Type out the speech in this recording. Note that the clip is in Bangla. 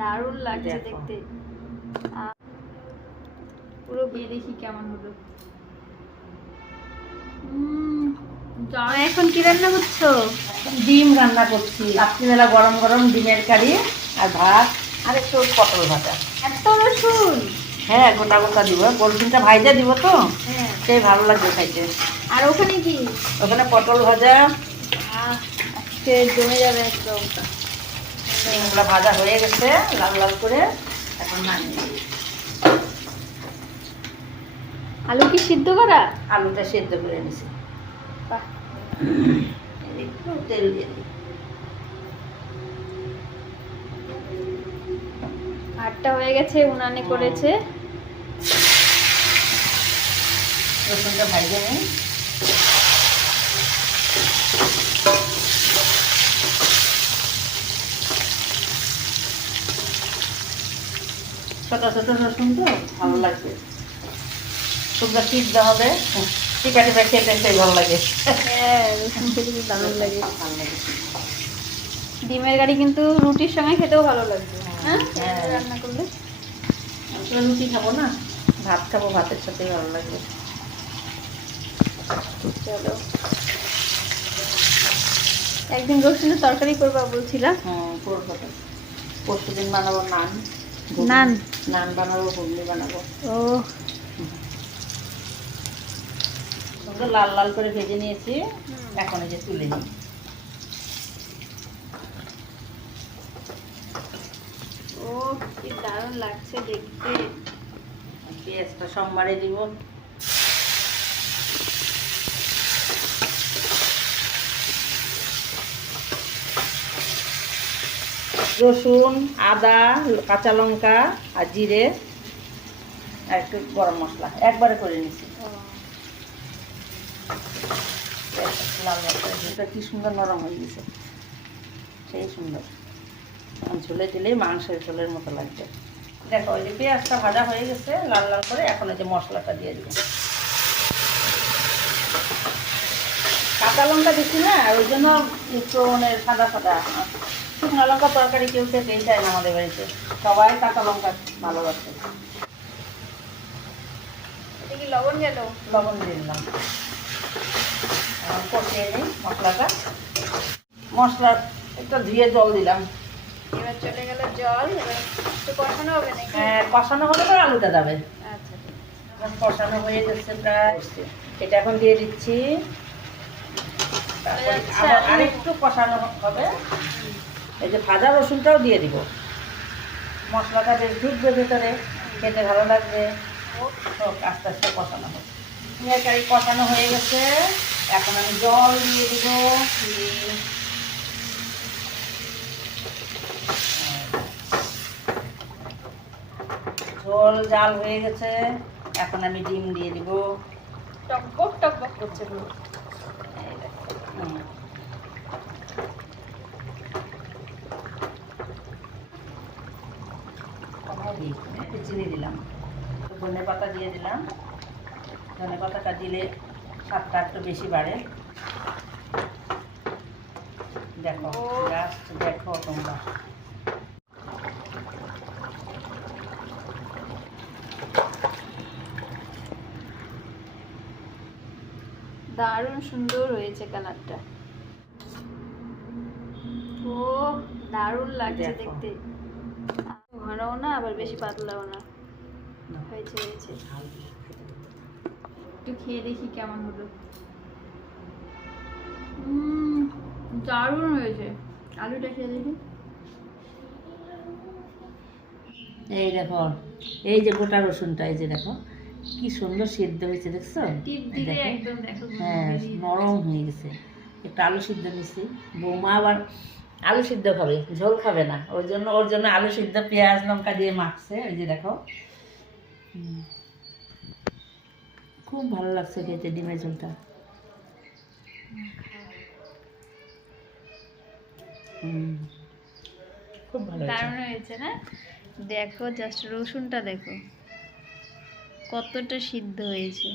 দারুণ লাগছে দেখতে। পুরো খেয়ে দেখি কেমন হলো। এখন কি রান্না করছো? ডিম রান্না করছি। রাত্রিবেলা গরম গরম ডিমের কারি আর ভাত আর একটু পটল ভাজা। এত রসুন? হ্যাঁ, গোটা গোটা দিব, রসুনটা ভাইজা দিব তো, হ্যাঁ, সেই ভালো লাগবে খাইতে। আর ওখানে কি? ওখানে পটল ভাজা। আজকে জমে যাবে একদম। ডিমগুলো ভাজা হয়ে গেছে লাল লাল করে, এখন নামিয়ে দিই। আলু কি সিদ্ধ করা? আলুটা সেদ্ধ করে নিছি। বাহ, একটু তেল দিয়ে দিই। ভাতটা হয়ে গেছে, উনানে করেছে। রসুনটা ভাইজে নিই। ছোট ছোট রসুন তো ভালো লাগবে, তোমরা সিদ্ধ হবে, টিপা টিপা খেতে সেই ভালো লাগে। হ্যাঁ, রসুন খেতে খুব দারুণ লাগে। ভালো লাগে। ডিমের কারি কিন্তু রুটির সঙ্গে খেতেও ভালো লাগবে। হ্যাঁ, হ্যাঁ। রান্না করলে। আসলে রুটি খাবো না, ভাত খাবো, ভাতের সাথেই ভালো লাগবে। চলো, একদিন রসুনের তরকারি করবা বলছিলা। করবো তো। পরশুদিন বানাবো নান। নান? নান বানাবো, ঘুগনি বানাবো। ও, সুন্দর লাল লাল করে ভেজে নিয়েছি, এখন এই যে তুলে নিই। ও কি দারুণ লাগছে দেখতে। পেঁয়াজটা সোমবারে দিব। রসুন, আদা, কাঁচা লঙ্কা আর জিরে আর একটু গরম মশলা একবারে করে নিচ্ছি। লাল মশলা কি সুন্দর নরম হয়ে গেছে, সেই সুন্দর। এখন ঝোলে দিলেই মাংসের ঝোলের মতো লাগবে। দেখো, ওই যে পেঁয়াজটা ভাজা হয়ে গেছে লাল লাল করে, এখন এই যে মশলাটা দিয়ে দিব। কাঁচা লঙ্কা দিচ্ছি না, ওই জন্য একটু মানে সাদা সাদা। শুকনো লঙ্কা তরকারি কেউ খেতেই চায় না আমাদের বাড়িতে, সবাই কাঁচা লঙ্কা ভালোবাসে। এটা কি লবণ গেল? লবণ দিয়ে দিলাম। এখন কষিয়ে নিই মশলাটা। মশলা একটু ধুয়ে জল দিলাম। এবার চলে গেল জল। এবার একটু কষানো হবে নাকি? হ্যাঁ, কষানো হলে পরে আলুটা যাবে। আচ্ছা, ঠিক আছে। এখন কষানো হয়ে গেছে প্রায়, এটা এখন দিয়ে দিচ্ছি। তারপরে আবার আরেকটু কষানো হবে। এই যে ভাজা রসুনটাও দিয়ে দিব। মশলাটা বেশ ঢুকবে ভেতরে, খেতে ভালো লাগবে। সব আস্তে আস্তে কষানো হবে। তরকারি কষানো হয়ে গেছে, এখন আমি জল দিয়ে দিব। ঝোল জাল হয়ে গেছে, এখন আমি ডিম দিয়ে দিব। টকবক টকবক করছে পুরো। একটু চিনি দিলাম, ধনে পাতা দিয়ে দিলাম। ধনে পাতাটা দিলে স্বাদটা একটু বেশি বাড়ে। দেখো, জাস্ট দেখো তোমরা। দারুণ সুন্দর হয়েছে কালারটা। ও দারুণ লাগছে দেখতে। ঘনও না আবার বেশি পাতলাও না, হয়েছে হয়েছে। একটু খেয়ে দেখি কেমন হলো। দারুণ হয়েছে। আলুটা খেয়ে দেখি। এই দেখো, এই যে গোটা রসুনটা, এই যে দেখো কি সুন্দর সিদ্ধ হয়েছে, দেখছো? টিপ দিলে একদম দেখো। হ্যাঁ, নরম হয়ে গেছে। একটু আলু সিদ্ধ নিচ্ছি। বৌমা আবার আলু সিদ্ধ খাবে, ঝোল খাবে না, ওর জন্য আলু সিদ্ধ পেঁয়াজ লঙ্কা দিয়ে মাখছে। ওই যে দেখো, খুব ভালো লাগছে খেতে ডিমের ঝোলটা। খুব ভালো দারুণ হয়েছে না? দেখো জাস্ট রসুনটা দেখো কতটা সিদ্ধ হয়েছে।